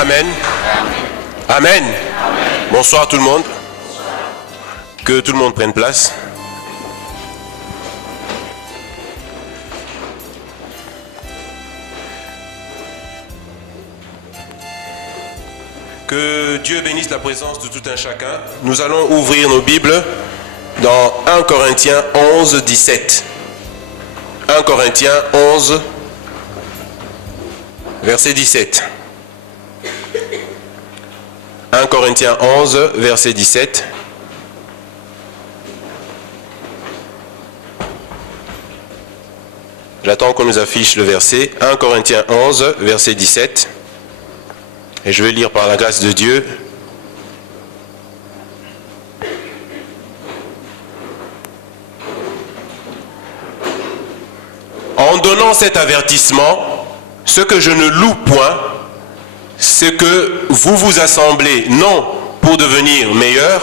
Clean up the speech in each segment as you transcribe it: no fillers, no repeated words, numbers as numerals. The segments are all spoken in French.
Amen. Amen. Bonsoir tout le monde. Que tout le monde prenne place. Que Dieu bénisse la présence de tout un chacun. Nous allons ouvrir nos Bibles dans 1 Corinthiens 11, 17. 1 Corinthiens 11, verset 17. 1 Corinthiens 11, verset 17. J'attends qu'on nous affiche le verset. 1 Corinthiens 11, verset 17. Et je vais lire par la grâce de Dieu. En donnant cet avertissement, ce que je ne loue point, c'est que vous vous assemblez non pour devenir meilleur,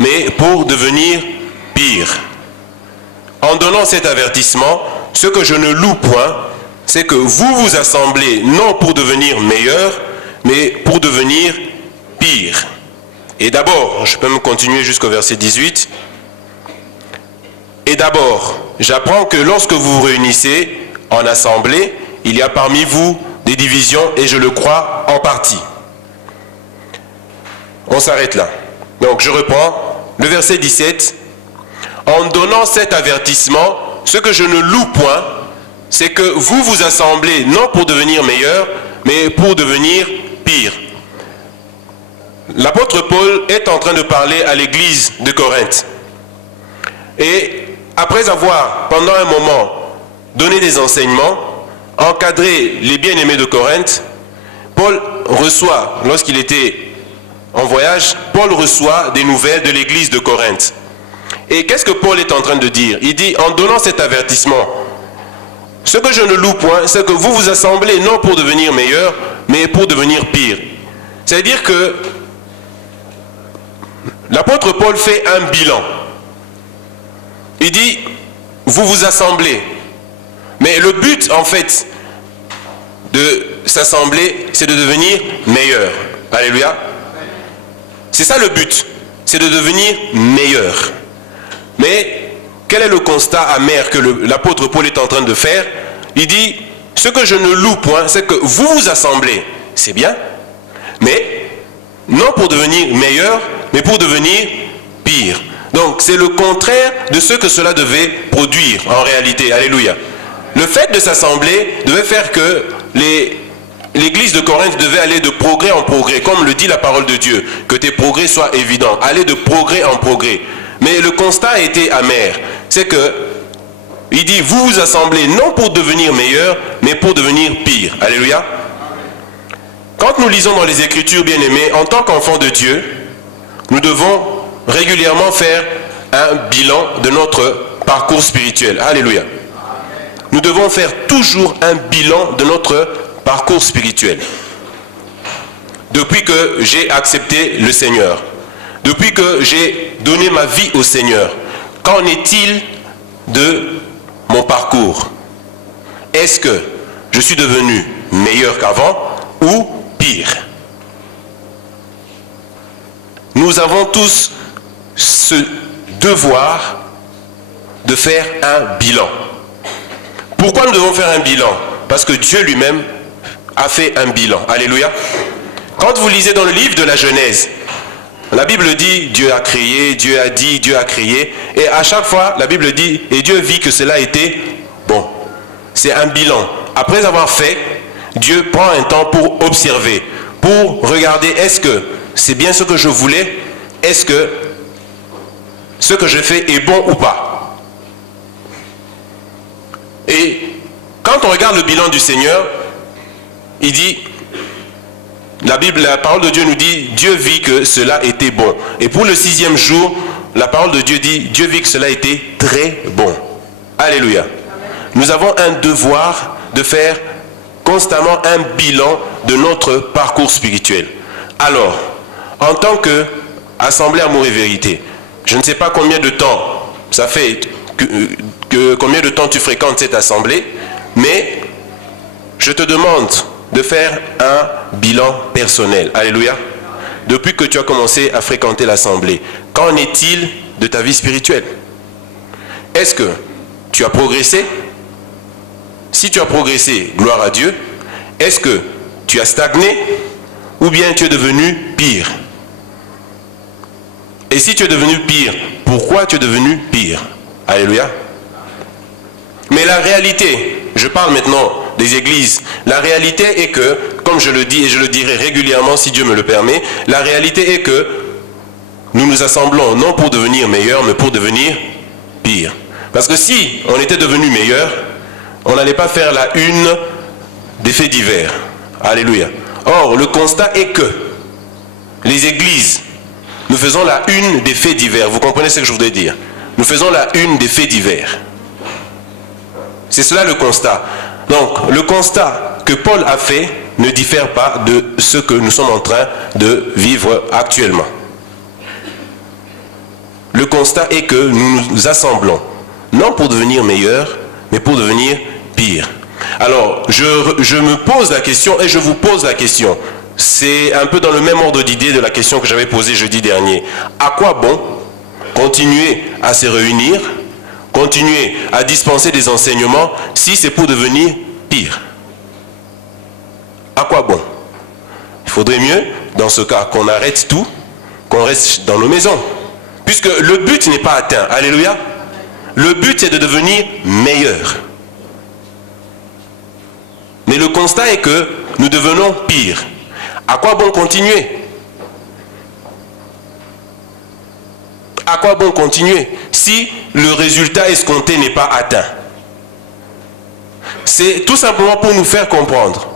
mais pour devenir pire. En donnant cet avertissement, ce que je ne loue point, c'est que vous vous assemblez non pour devenir meilleur, mais pour devenir pire. Et d'abord, je peux me continuer jusqu'au verset 18. Et d'abord, j'apprends que lorsque vous vous réunissez en assemblée, il y a parmi vous des divisions, et je le crois en partie. On s'arrête là. Donc je reprends le verset 17. En donnant cet avertissement, ce que je ne loue point, c'est que vous vous assemblez non pour devenir meilleur, mais pour devenir pire. L'apôtre Paul est en train de parler à l'église de Corinthe. Et après avoir, pendant un moment, donné des enseignements, encadré les bien-aimés de Corinthe, Paul reçoit, lorsqu'il était en voyage, Paul reçoit des nouvelles de l'église de Corinthe. Et qu'est-ce que Paul est en train de dire? Il dit, en donnant cet avertissement, ce que je ne loue point, c'est que vous vous assemblez non pour devenir meilleur, mais pour devenir pire. C'est-à-dire que l'apôtre Paul fait un bilan. Il dit, vous vous assemblez. Mais le but, en fait, de s'assembler, c'est de devenir meilleur. Alléluia. C'est ça le but. C'est de devenir meilleur. Mais quel est le constat amer que l'apôtre Paul est en train de faire? Il dit, ce que je ne loue point, c'est que vous vous assemblez. C'est bien. Mais non pour devenir meilleur, mais pour devenir pire. Donc c'est le contraire de ce que cela devait produire en réalité. Alléluia. Le fait de s'assembler devait faire que l'église de Corinthe devait aller de progrès en progrès, comme le dit la parole de Dieu, que tes progrès soient évidents, aller de progrès en progrès. Mais le constat a été amer, c'est que il dit, vous vous assemblez non pour devenir meilleur, mais pour devenir pire. Alléluia. Quand nous lisons dans les Écritures, bien-aimés, en tant qu'enfants de Dieu, nous devons régulièrement faire un bilan de notre parcours spirituel. Alléluia. Nous devons faire toujours un bilan de notre parcours spirituel. Depuis que j'ai accepté le Seigneur, depuis que j'ai donné ma vie au Seigneur, qu'en est-il de mon parcours? Est-ce que je suis devenu meilleur qu'avant ou pire? Nous avons tous ce devoir de faire un bilan. Pourquoi nous devons faire un bilan? Parce que Dieu lui-même a fait un bilan. Alléluia. Quand vous lisez dans le livre de la Genèse, la Bible dit, Dieu a créé, Dieu a dit, Dieu a créé. Et à chaque fois, la Bible dit, et Dieu vit que cela était bon. C'est un bilan. Après avoir fait, Dieu prend un temps pour observer, pour regarder, est-ce que c'est bien ce que je voulais? Est-ce que ce que je fais est bon ou pas? Et quand on regarde le bilan du Seigneur, il dit, la parole de Dieu nous dit, Dieu vit que cela était bon. Et pour le 6e jour, la parole de Dieu dit, Dieu vit que cela était très bon. Alléluia. Nous avons un devoir de faire constamment un bilan de notre parcours spirituel. Alors, en tant qu'Assemblée Amour et Vérité, je ne sais pas combien de temps, ça fait combien de temps tu fréquentes cette assemblée, mais je te demande de faire un bilan personnel. Alléluia. Depuis que tu as commencé à fréquenter l'assemblée, qu'en est-il de ta vie spirituelle? Est-ce que tu as progressé? Si tu as progressé, gloire à Dieu. Est-ce que tu as stagné ou bien tu es devenu pire? Et si tu es devenu pire, pourquoi tu es devenu pire? Alléluia. Mais la réalité, je parle maintenant des églises, la réalité est que, comme je le dis et je le dirai régulièrement si Dieu me le permet, la réalité est que nous nous assemblons non pour devenir meilleurs, mais pour devenir pire. Parce que si on était devenu meilleur, on n'allait pas faire la une des faits divers. Alléluia. Or, le constat est que les églises, nous faisons la une des faits divers. Vous comprenez ce que je voudrais dire? Nous faisons la une des faits divers. C'est cela le constat. Donc, le constat que Paul a fait ne diffère pas de ce que nous sommes en train de vivre actuellement. Le constat est que nous nous assemblons, non pour devenir meilleurs, mais pour devenir pires. Alors, je me pose la question et je vous pose la question. C'est un peu dans le même ordre d'idée de la question que j'avais posée jeudi dernier. À quoi bon continuer à se réunir, continuer à dispenser des enseignements si c'est pour devenir pire? À quoi bon? Il faudrait mieux, dans ce cas, qu'on arrête tout, qu'on reste dans nos maisons. Puisque le but n'est pas atteint. Alléluia. Le but, c'est de devenir meilleur. Mais le constat est que nous devenons pire. À quoi bon continuer? À quoi bon continuer si le résultat escompté n'est pas atteint? C'est tout simplement pour nous faire comprendre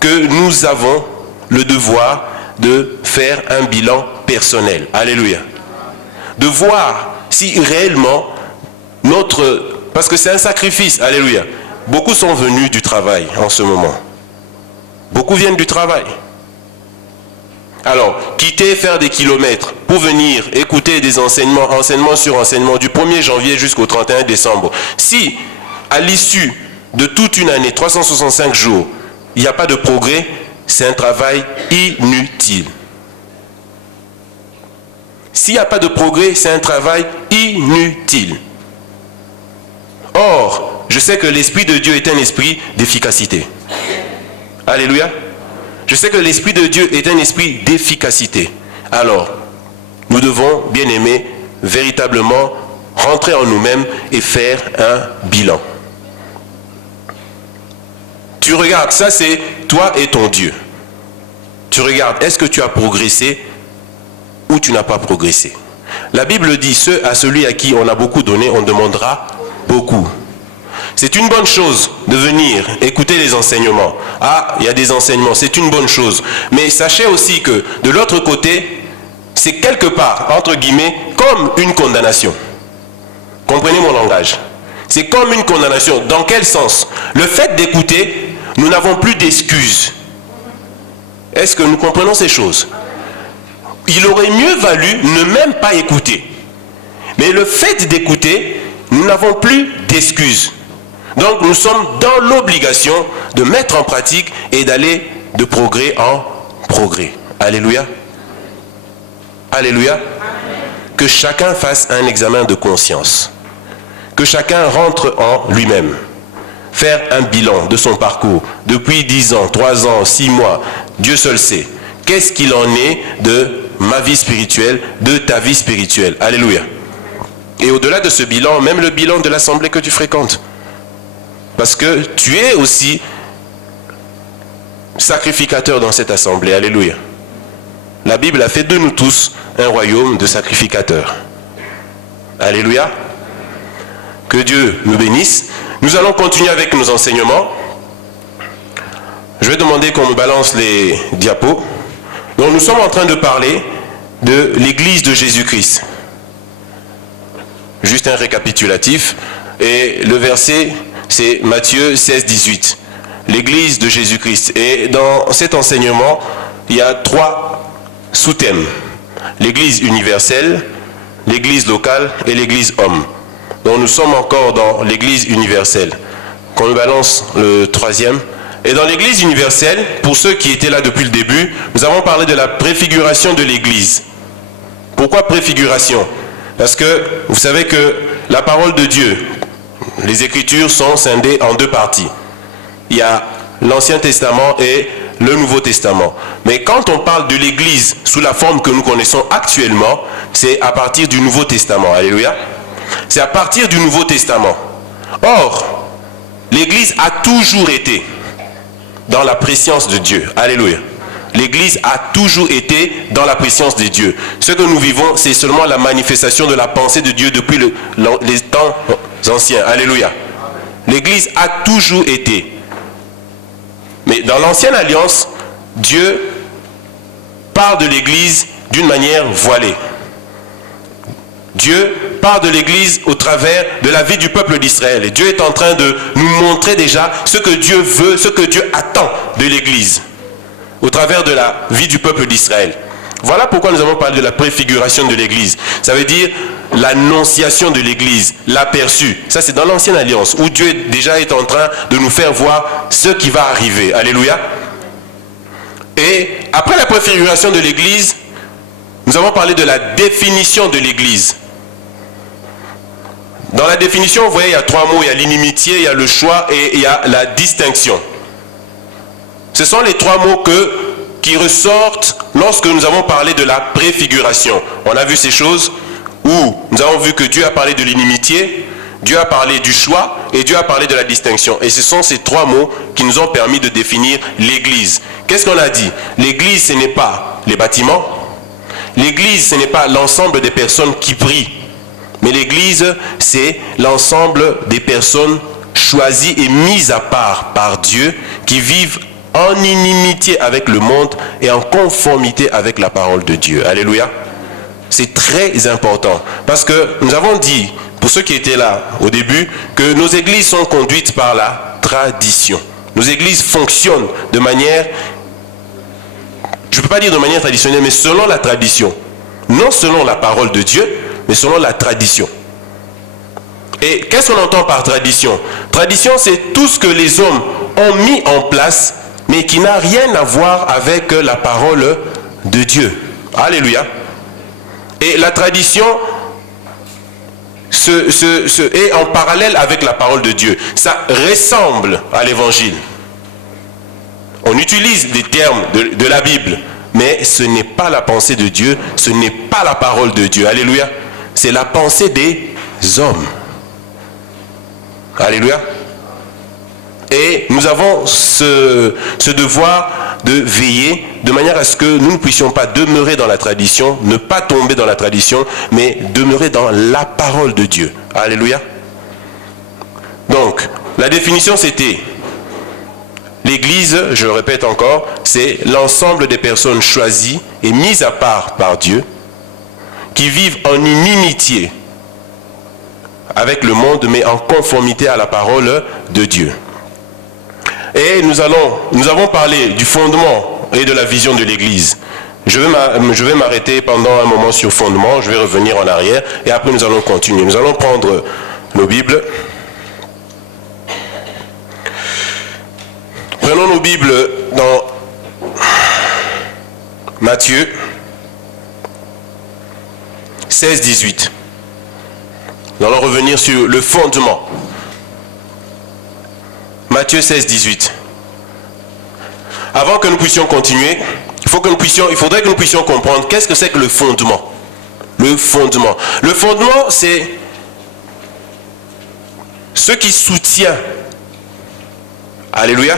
que nous avons le devoir de faire un bilan personnel. Alléluia. De voir si réellement parce que c'est un sacrifice. Alléluia. Beaucoup sont venus du travail en ce moment. Beaucoup viennent du travail. Alors, quitter, faire des kilomètres pour venir écouter des enseignements sur enseignements du 1er janvier jusqu'au 31 décembre. Si, à l'issue de toute une année, 365 jours, il n'y a pas de progrès, c'est un travail inutile. S'il n'y a pas de progrès, c'est un travail inutile. Or, je sais que l'Esprit de Dieu est un esprit d'efficacité. Alléluia. Je sais que l'Esprit de Dieu est un esprit d'efficacité. Alors, nous devons, bien aimés, véritablement rentrer en nous-mêmes et faire un bilan. Tu regardes, ça c'est toi et ton Dieu. Tu regardes, est-ce que tu as progressé ou tu n'as pas progressé? La Bible dit, à celui à qui on a beaucoup donné, on demandera beaucoup. C'est une bonne chose de venir écouter les enseignements. Ah, il y a des enseignements, c'est une bonne chose. Mais sachez aussi que de l'autre côté, c'est quelque part, entre guillemets, comme une condamnation. Comprenez mon langage? C'est comme une condamnation. Dans quel sens? Le fait d'écouter, nous n'avons plus d'excuses. Est-ce que nous comprenons ces choses? Il aurait mieux valu ne même pas écouter. Mais le fait d'écouter, nous n'avons plus d'excuses. Donc nous sommes dans l'obligation de mettre en pratique et d'aller de progrès en progrès. Alléluia. Alléluia. Amen. Que chacun fasse un examen de conscience. Que chacun rentre en lui-même. Faire un bilan de son parcours. Depuis 10 ans, 3 ans, 6 mois, Dieu seul sait. Qu'est-ce qu'il en est de ma vie spirituelle, de ta vie spirituelle? Alléluia. Et au-delà de ce bilan, même le bilan de l'assemblée que tu fréquentes. Parce que tu es aussi sacrificateur dans cette assemblée. Alléluia. La Bible a fait de nous tous un royaume de sacrificateurs. Alléluia. Que Dieu nous bénisse. Nous allons continuer avec nos enseignements. Je vais demander qu'on me balance les diapos. Donc nous sommes en train de parler de l'Église de Jésus-Christ. Juste un récapitulatif. Et le verset, c'est Matthieu 16, 18. L'Église de Jésus-Christ. Et dans cet enseignement, il y a 3 sous-thèmes. L'Église universelle, l'Église locale et l'Église homme. Donc nous sommes encore dans l'Église universelle. Qu'on me balance le 3e, Et dans l'Église universelle, pour ceux qui étaient là depuis le début, nous avons parlé de la préfiguration de l'Église. Pourquoi préfiguration? Parce que vous savez que la parole de Dieu, les Écritures sont scindées en deux parties. Il y a l'Ancien Testament et le Nouveau Testament. Mais quand on parle de l'Église sous la forme que nous connaissons actuellement, c'est à partir du Nouveau Testament. Alléluia. C'est à partir du Nouveau Testament. Or, l'Église a toujours été dans la préscience de Dieu. Alléluia. L'Église a toujours été dans la préscience de Dieu. Ce que nous vivons, c'est seulement la manifestation de la pensée de Dieu depuis les temps anciens. Alléluia. L'Église a toujours été. Mais dans l'Ancienne Alliance, Dieu parle de l'Église d'une manière voilée. Dieu parle de l'Église au travers de la vie du peuple d'Israël. Et Dieu est en train de nous montrer déjà ce que Dieu veut, ce que Dieu attend de l'Église, au travers de la vie du peuple d'Israël. Voilà pourquoi nous avons parlé de la préfiguration de l'Église. Ça veut dire l'annonciation de l'Église, l'aperçu. Ça, c'est dans l'Ancienne Alliance, où Dieu déjà est en train de nous faire voir ce qui va arriver. Alléluia. Et après la préfiguration de l'Église, nous avons parlé de la définition de l'Église. Dans la définition, vous voyez, il y a trois mots. Il y a l'inimitié, il y a le choix et il y a la distinction. Ce sont les trois mots qui ressortent lorsque nous avons parlé de la préfiguration. On a vu ces choses où nous avons vu que Dieu a parlé de l'inimitié, Dieu a parlé du choix et Dieu a parlé de la distinction. Et ce sont ces trois mots qui nous ont permis de définir l'Église. Qu'est-ce qu'on a dit? L'Église, ce n'est pas les bâtiments. L'Église, ce n'est pas l'ensemble des personnes qui prient. Mais l'Église, c'est l'ensemble des personnes choisies et mises à part par Dieu qui vivent en inimitié avec le monde et en conformité avec la parole de Dieu. Alléluia. C'est très important. Parce que nous avons dit, pour ceux qui étaient là au début, que nos églises sont conduites par la tradition. Nos églises fonctionnent de manière, je ne peux pas dire de manière traditionnelle, mais selon la tradition. Non selon la parole de Dieu, mais selon la tradition. Et qu'est-ce qu'on entend par tradition? Tradition, c'est tout ce que les hommes ont mis en place, mais qui n'a rien à voir avec la parole de Dieu. Alléluia. Et la tradition est en parallèle avec la parole de Dieu. Ça ressemble à l'évangile. On utilise des termes de la Bible, mais ce n'est pas la pensée de Dieu, ce n'est pas la parole de Dieu. Alléluia. C'est la pensée des hommes. Alléluia. Et nous avons ce devoir de veiller de manière à ce que nous ne puissions pas demeurer dans la tradition, ne pas tomber dans la tradition, mais demeurer dans la parole de Dieu. Alléluia. Donc, la définition c'était, l'Église, je le répète encore, c'est l'ensemble des personnes choisies et mises à part par Dieu, qui vivent en inimitié avec le monde, mais en conformité à la parole de Dieu. Et nous avons parlé du fondement et de la vision de l'Église. Je vais m'arrêter pendant un moment sur fondement, je vais revenir en arrière, et après nous allons continuer. Nous allons prendre nos Bibles. Prenons nos Bibles dans Matthieu 16-18. Nous allons revenir sur le fondement. Matthieu 16-18. Avant que nous puissions continuer, il faudrait que nous puissions comprendre qu'est-ce que c'est que le fondement. Le fondement. Le fondement, c'est ce qui soutient. Alléluia.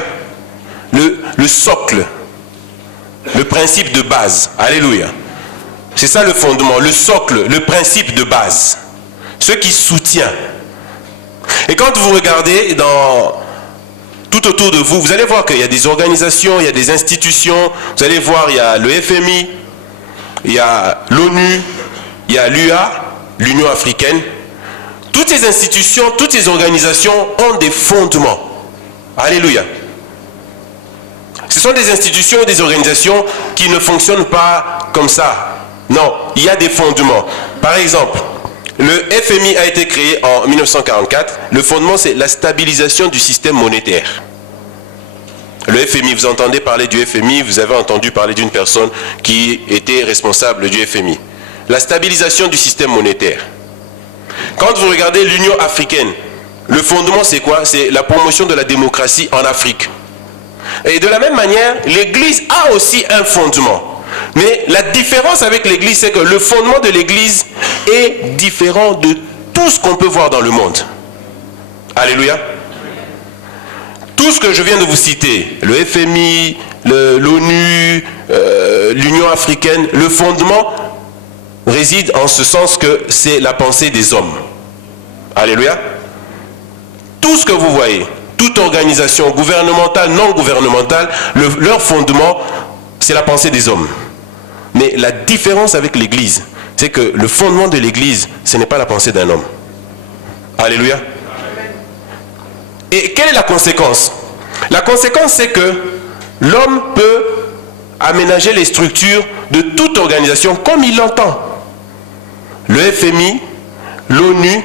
Le socle. Le principe de base. Alléluia. C'est ça le fondement, le socle, le principe de base. Ce qui soutient. Et quand vous regardez tout autour de vous, vous allez voir qu'il y a des organisations, il y a des institutions. Vous allez voir, il y a le FMI, il y a l'ONU, il y a l'UA, l'Union africaine. Toutes ces institutions, toutes ces organisations ont des fondements. Alléluia. Ce sont des institutions et des organisations qui ne fonctionnent pas comme ça. Non, il y a des fondements. Par exemple, le FMI a été créé en 1944. Le fondement, c'est la stabilisation du système monétaire. Le FMI, vous entendez parler du FMI, vous avez entendu parler d'une personne qui était responsable du FMI. La stabilisation du système monétaire. Quand vous regardez l'Union africaine, le fondement c'est quoi? C'est la promotion de la démocratie en Afrique. Et de la même manière, l'Église a aussi un fondement. Mais la différence avec l'Église, c'est que le fondement de l'Église est différent de tout ce qu'on peut voir dans le monde. Alléluia. Tout ce que je viens de vous citer, le FMI, l'ONU, l'Union africaine, le fondement réside en ce sens que c'est la pensée des hommes. Alléluia. Tout ce que vous voyez, toute organisation gouvernementale, non gouvernementale, leur fondement, c'est la pensée des hommes. Mais la différence avec l'Église, c'est que le fondement de l'Église, ce n'est pas la pensée d'un homme. Alléluia. Et quelle est la conséquence? La conséquence, c'est que l'homme peut aménager les structures de toute organisation comme il l'entend. Le FMI, l'ONU,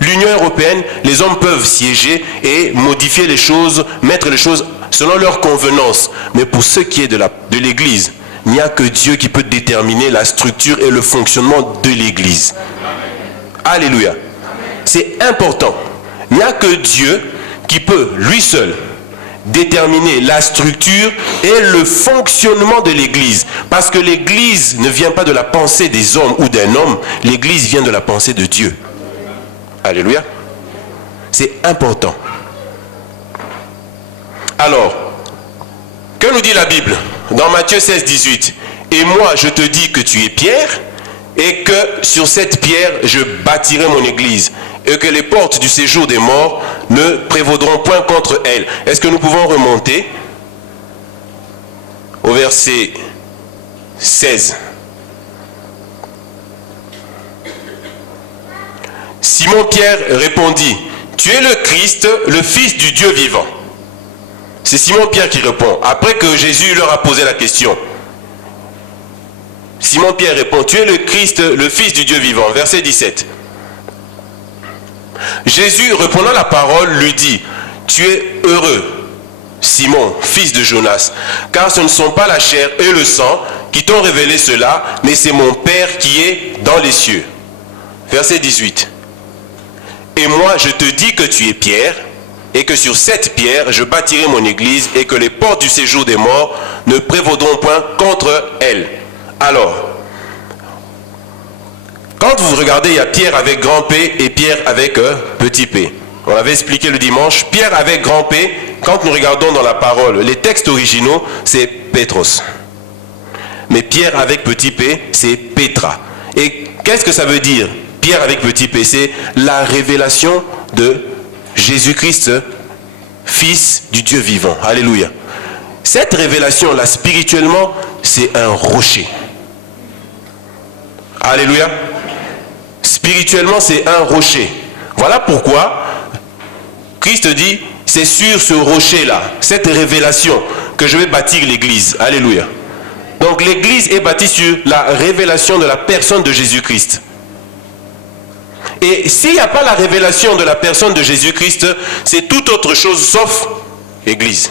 l'Union européenne, les hommes peuvent siéger et modifier les choses, mettre les choses selon leur convenance. Mais pour ce qui est de l'Église, il n'y a que Dieu qui peut déterminer la structure et le fonctionnement de l'Église. Alléluia. C'est important. Il n'y a que Dieu qui peut, lui seul, déterminer la structure et le fonctionnement de l'Église. Parce que l'Église ne vient pas de la pensée des hommes ou d'un homme, l'Église vient de la pensée de Dieu. Alléluia. C'est important. Alors, que nous dit la Bible? Dans Matthieu 16, 18. Et moi, je te dis que tu es Pierre, et que sur cette pierre, je bâtirai mon église, et que les portes du séjour des morts ne prévaudront point contre elle. Est-ce que nous pouvons remonter au verset 16? Simon-Pierre répondit, tu es le Christ, le Fils du Dieu vivant. C'est Simon-Pierre qui répond, après que Jésus leur a posé la question. Simon-Pierre répond, tu es le Christ, le Fils du Dieu vivant. Verset 17. Jésus, reprenant la parole, lui dit, tu es heureux, Simon, fils de Jonas, car ce ne sont pas la chair et le sang qui t'ont révélé cela, mais c'est mon Père qui est dans les cieux. Verset 18. Et moi, je te dis que tu es Pierre, et que sur cette pierre, je bâtirai mon église, et que les portes du séjour des morts ne prévaudront point contre elle. Alors, quand vous regardez, il y a Pierre avec grand P et Pierre avec petit p. On l'avait expliqué le dimanche. Pierre avec grand P, quand nous regardons dans la parole, les textes originaux, c'est Pétros. Mais Pierre avec petit p, c'est Pétra. Et qu'est-ce que ça veut dire, Pierre avec petit p? C'est la révélation de Jésus-Christ, Fils du Dieu vivant. Alléluia. Cette révélation-là, spirituellement, c'est un rocher. Alléluia. Spirituellement, c'est un rocher. Voilà pourquoi Christ dit, c'est sur ce rocher-là, cette révélation, que je vais bâtir l'église. Alléluia. Donc l'église est bâtie sur la révélation de la personne de Jésus-Christ. Et s'il n'y a pas la révélation de la personne de Jésus-Christ, c'est toute autre chose sauf l'église.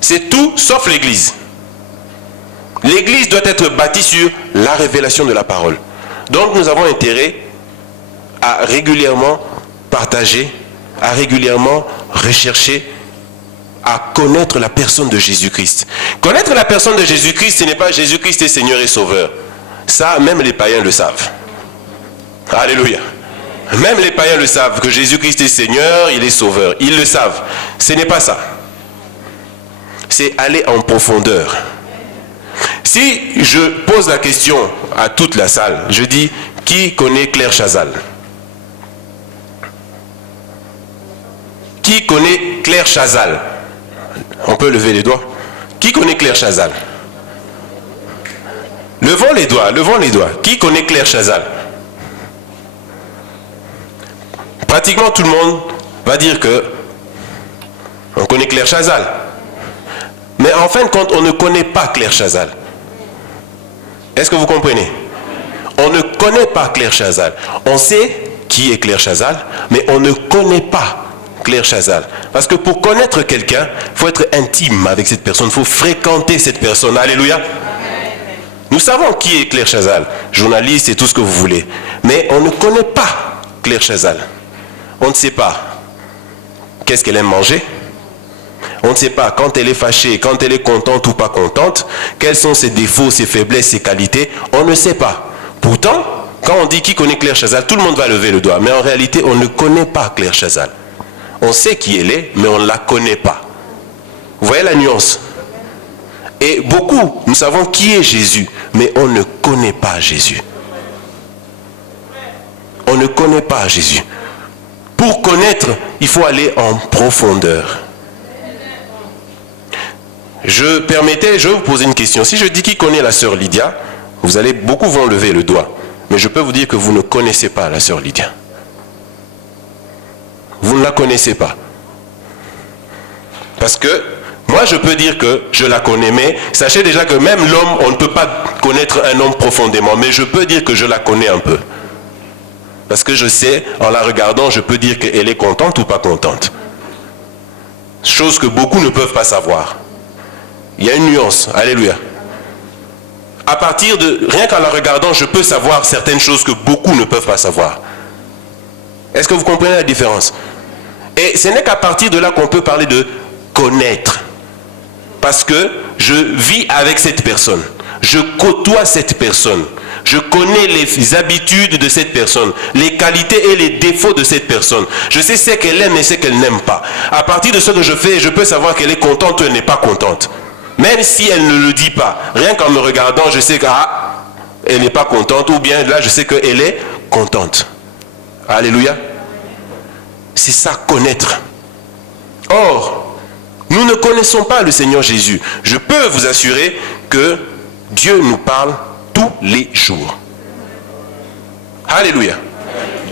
C'est tout sauf l'église. L'église doit être bâtie sur la révélation de la parole. Donc nous avons intérêt à régulièrement partager, à régulièrement rechercher, à connaître la personne de Jésus-Christ. Connaître la personne de Jésus-Christ, ce n'est pas Jésus-Christ est Seigneur et Sauveur. Ça, même les païens le savent. Alléluia. Même les païens le savent, que Jésus-Christ est Seigneur, il est Sauveur. Ils le savent. Ce n'est pas ça. C'est aller en profondeur. Si je pose la question à toute la salle, je dis, qui connaît Claire Chazal? Qui connaît Claire Chazal? On peut lever les doigts. Qui connaît Claire Chazal? Levons les doigts, levons les doigts. Qui connaît Claire Chazal? Pratiquement tout le monde va dire que on connaît Claire Chazal. Mais en fin de compte, on ne connaît pas Claire Chazal. Est-ce que vous comprenez? On ne connaît pas Claire Chazal. On sait qui est Claire Chazal, mais on ne connaît pas Claire Chazal. Parce que pour connaître quelqu'un, il faut être intime avec cette personne, il faut fréquenter cette personne. Alléluia. Nous savons qui est Claire Chazal, journaliste et tout ce que vous voulez. Mais on ne connaît pas Claire Chazal. On ne sait pas qu'est-ce qu'elle aime manger. On ne sait pas quand elle est fâchée, quand elle est contente ou pas contente, quels sont ses défauts, ses faiblesses, ses qualités. On ne sait pas. Pourtant, quand on dit qui connaît Claire Chazal, tout le monde va lever le doigt. Mais en réalité, on ne connaît pas Claire Chazal. On sait qui elle est, mais on ne la connaît pas. Vous voyez la nuance? Et beaucoup, nous savons qui est Jésus, mais on ne connaît pas Jésus. On ne connaît pas Jésus. Pour connaître, il faut aller en profondeur. Je vais vous poser une question. Si je dis qui connaît la sœur Lydia, beaucoup vont lever le doigt. Mais je peux vous dire que vous ne connaissez pas la sœur Lydia. Vous ne la connaissez pas. Parce que, moi je peux dire que je la connais, mais sachez déjà que même l'homme, on ne peut pas connaître un homme profondément. Mais je peux dire que je la connais un peu. Parce que je sais, en la regardant, je peux dire qu'elle est contente ou pas contente. Chose que beaucoup ne peuvent pas savoir. Il y a une nuance. Alléluia. À partir de, rien qu'en la regardant, je peux savoir certaines choses que beaucoup ne peuvent pas savoir. Est-ce que vous comprenez la différence? Et ce n'est qu'à partir de là qu'on peut parler de connaître. Parce que je vis avec cette personne. Je côtoie cette personne. Je connais les habitudes de cette personne, les qualités et les défauts de cette personne. Je sais ce qu'elle aime et ce qu'elle n'aime pas. À partir de ce que je fais, je peux savoir qu'elle est contente ou elle n'est pas contente. Même si elle ne le dit pas. Rien qu'en me regardant, je sais qu'elle n'est pas contente. Ou bien là, je sais qu'elle est contente. Alléluia. C'est ça, connaître. Or, nous ne connaissons pas le Seigneur Jésus. Je peux vous assurer que Dieu nous parle tous les jours. Alléluia.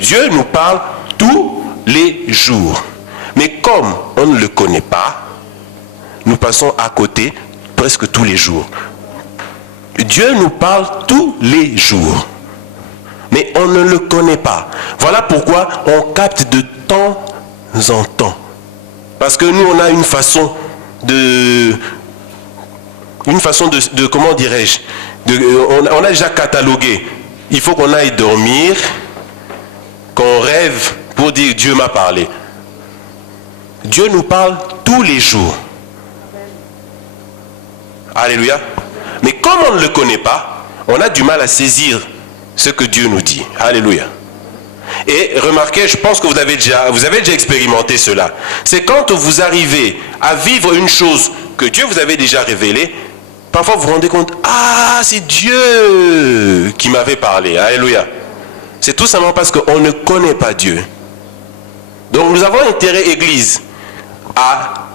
Dieu nous parle tous les jours. Mais comme on ne le connaît pas, nous passons à côté presque tous les jours. Dieu nous parle tous les jours. Mais on ne le connaît pas. Voilà pourquoi on capte de temps en temps. Parce que nous, on a une façon de comment dirais-je, on a déjà catalogué. Il faut qu'on aille dormir, qu'on rêve pour dire Dieu m'a parlé. Dieu nous parle tous les jours. Alléluia. Mais comme on ne le connaît pas, on a du mal à saisir ce que Dieu nous dit. Alléluia. Et remarquez, je pense que vous avez déjà expérimenté cela. C'est quand vous arrivez à vivre une chose que Dieu vous avait déjà révélée, parfois vous vous rendez compte, c'est Dieu qui m'avait parlé. Alléluia. C'est tout simplement parce qu'on ne connaît pas Dieu. Donc nous avons intérêt, Église,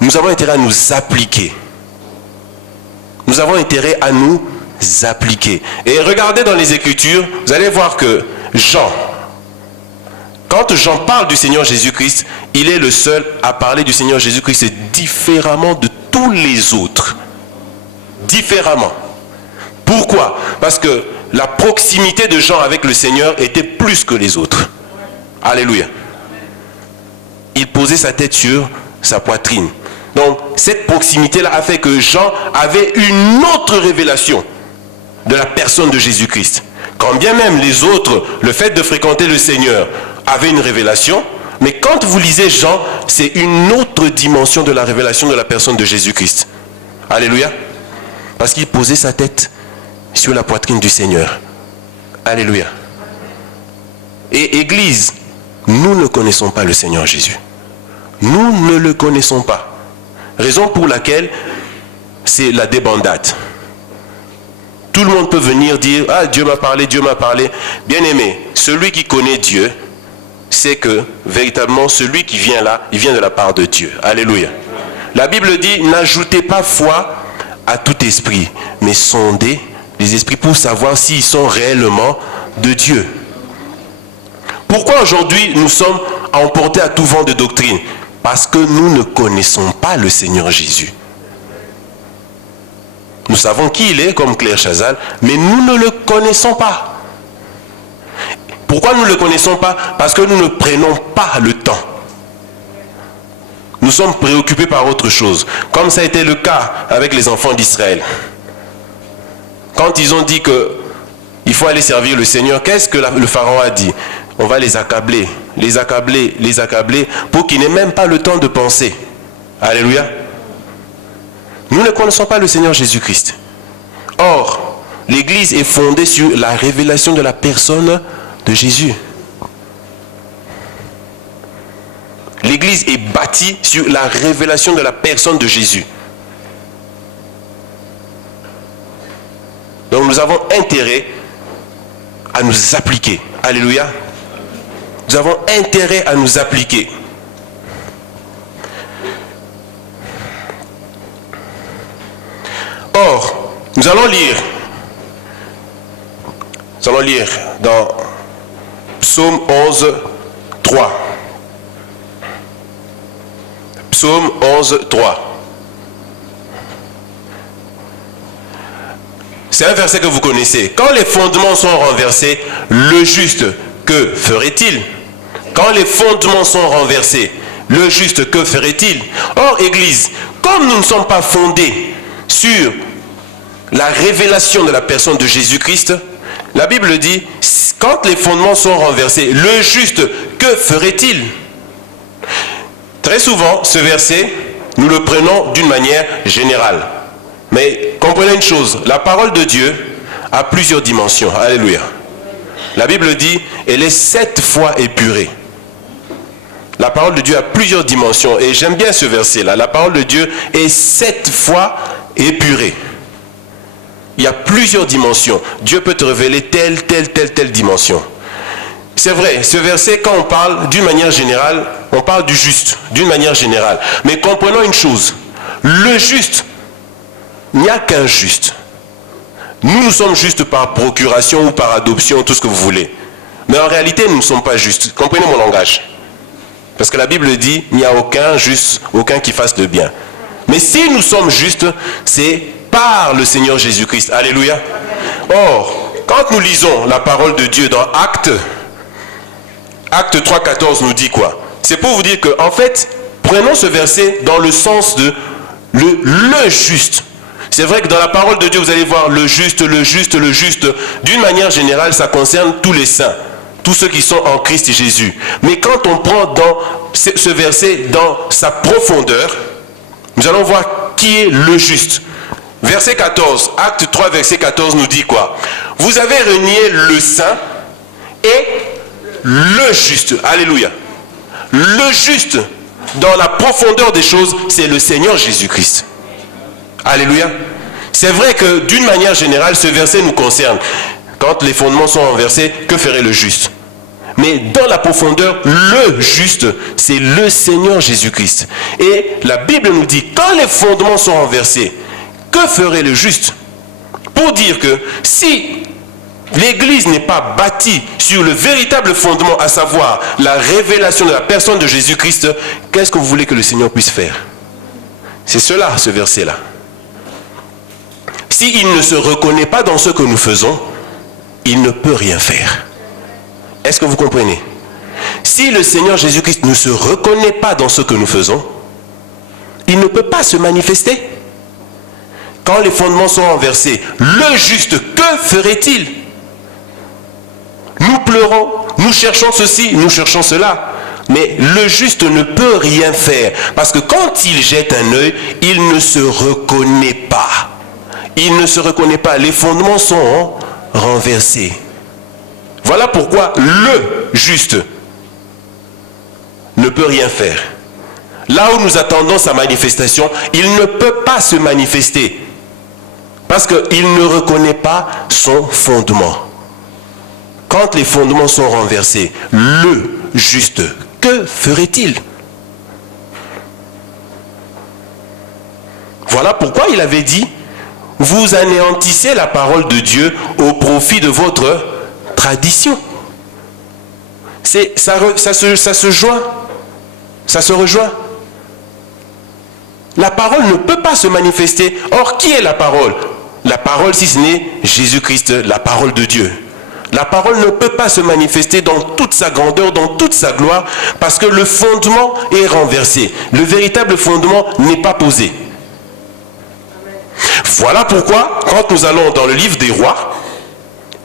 nous avons intérêt à nous appliquer. Nous avons intérêt à nous appliquer. Et regardez dans les Écritures, vous allez voir que quand Jean parle du Seigneur Jésus-Christ, il est le seul à parler du Seigneur Jésus-Christ différemment de tous les autres. Différemment. Pourquoi? Parce que la proximité de Jean avec le Seigneur était plus que les autres. Alléluia. Il posait sa tête sur sa poitrine. Donc, cette proximité-là a fait que Jean avait une autre révélation de la personne de Jésus-Christ. Quand bien même les autres, le fait de fréquenter le Seigneur, avaient une révélation, mais quand vous lisez Jean, c'est une autre dimension de la révélation de la personne de Jésus-Christ. Alléluia. Parce qu'il posait sa tête sur la poitrine du Seigneur. Alléluia. Et Église, nous ne connaissons pas le Seigneur Jésus. Nous ne le connaissons pas. Raison pour laquelle c'est la débandade. Tout le monde peut venir dire, Dieu m'a parlé, Dieu m'a parlé. Bien aimé, celui qui connaît Dieu, c'est que véritablement celui qui vient là, il vient de la part de Dieu. Alléluia. La Bible dit, n'ajoutez pas foi à tout esprit, mais sondez les esprits pour savoir s'ils sont réellement de Dieu. Pourquoi aujourd'hui nous sommes emportés à tout vent de doctrine? Parce que nous ne connaissons pas le Seigneur Jésus. Nous savons qui il est, comme Claire Chazal, mais nous ne le connaissons pas. Pourquoi nous ne le connaissons pas? Parce que nous ne prenons pas le temps nous sommes préoccupés par autre chose, comme ça a été le cas avec les enfants d'Israël. Quand ils ont dit qu'il faut aller servir le Seigneur, qu'est-ce que le Pharaon a dit? On va les accabler, les accabler, les accabler, pour qu'ils n'aient même pas le temps de penser. Alléluia. Nous ne connaissons pas le Seigneur Jésus-Christ. Or, l'Église est fondée sur la révélation de la personne de Jésus. L'Église est bâtie sur la révélation de la personne de Jésus. Donc nous avons intérêt à nous appliquer. Alléluia. Nous avons intérêt à nous appliquer. Or, nous allons lire dans Psaume 11, 3. Psaume 11, 3. C'est un verset que vous connaissez. Quand les fondements sont renversés, le juste, que ferait-il? Quand les fondements sont renversés, le juste, que ferait-il? Or, Église, comme nous ne sommes pas fondés sur la révélation de la personne de Jésus-Christ, la Bible dit, quand les fondements sont renversés, le juste, que ferait-il? Très souvent, ce verset, nous le prenons d'une manière générale. Mais comprenez une chose, la parole de Dieu a plusieurs dimensions. Alléluia. La Bible dit, elle est 7 fois épurée. La parole de Dieu a plusieurs dimensions. Et j'aime bien ce verset-là. La parole de Dieu est 7 fois épurée. Il y a plusieurs dimensions. Dieu peut te révéler telle dimension. C'est vrai, ce verset, quand on parle d'une manière générale, on parle du juste, d'une manière générale. Mais comprenons une chose. Le juste, il n'y a qu'un juste. Nous sommes justes par procuration ou par adoption, tout ce que vous voulez. Mais en réalité, nous ne sommes pas justes. Comprenez mon langage. Parce que la Bible dit, il n'y a aucun juste, aucun qui fasse le bien. Mais si nous sommes justes, c'est par le Seigneur Jésus-Christ. Alléluia. Or, quand nous lisons la parole de Dieu dans Actes 3,14 nous dit quoi? C'est pour vous dire que, en fait, prenons ce verset dans le sens de le juste. C'est vrai que dans la parole de Dieu, vous allez voir le juste. D'une manière générale, ça concerne tous les saints, tous ceux qui sont en Christ Jésus. Mais quand on prend dans ce verset dans sa profondeur, nous allons voir qui est le juste. Verset 14, Acte 3, verset 14 nous dit quoi? Vous avez renié le saint et le juste. Alléluia. Le juste, dans la profondeur des choses, c'est le Seigneur Jésus-Christ. Alléluia. C'est vrai que d'une manière générale, ce verset nous concerne. Quand les fondements sont renversés, que ferait le juste? Mais dans la profondeur, le juste, c'est le Seigneur Jésus-Christ. Et la Bible nous dit, quand les fondements sont renversés, que ferait le juste? Pour dire que si l'Église n'est pas bâtie sur le véritable fondement, à savoir la révélation de la personne de Jésus-Christ, qu'est-ce que vous voulez que le Seigneur puisse faire? C'est cela, ce verset-là. S'il ne se reconnaît pas dans ce que nous faisons, il ne peut rien faire. Est-ce que vous comprenez? Si le Seigneur Jésus-Christ ne se reconnaît pas dans ce que nous faisons, il ne peut pas se manifester. Quand les fondements sont renversés, le juste, que ferait-il? Nous pleurons, nous cherchons ceci, nous cherchons cela. Mais le juste ne peut rien faire. Parce que quand il jette un œil, il ne se reconnaît pas. Il ne se reconnaît pas. Les fondements sont renversés. Voilà pourquoi le juste ne peut rien faire. Là où nous attendons sa manifestation, il ne peut pas se manifester. Parce qu'il ne reconnaît pas son fondement. Quand les fondements sont renversés, le juste, que ferait-il? Voilà pourquoi il avait dit, vous anéantissez la parole de Dieu au profit de votre tradition. Ça se joint. Ça se rejoint. La parole ne peut pas se manifester. Or, qui est la parole? La parole, si ce n'est Jésus-Christ, la parole de Dieu. La parole ne peut pas se manifester dans toute sa grandeur, dans toute sa gloire, parce que le fondement est renversé. Le véritable fondement n'est pas posé. Voilà pourquoi, quand nous allons dans le livre des rois,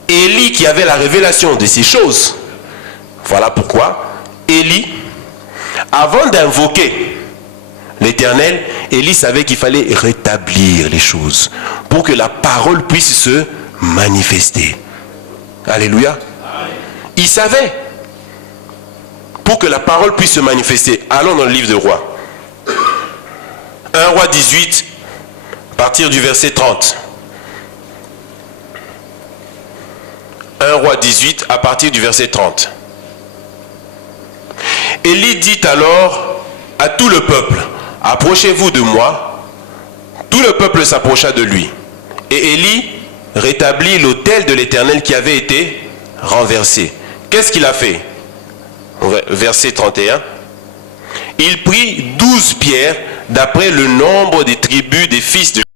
Élie qui avait la révélation de ces choses, voilà pourquoi Élie, avant d'invoquer l'Éternel, Élie savait qu'il fallait rétablir les choses pour que la parole puisse se manifester. Alléluia. Il savait. Pour que la parole puisse se manifester. Allons dans le livre des rois. 1 roi 18, à partir du verset 30. 1 roi 18, à partir du verset 30. Élie dit alors à tout le peuple, approchez-vous de moi. Tout le peuple s'approcha de lui. Et Élie rétablit l'autel de l'Éternel qui avait été renversé. Qu'est-ce qu'il a fait? Verset 31. Il prit 12 pierres d'après le nombre des tribus des fils de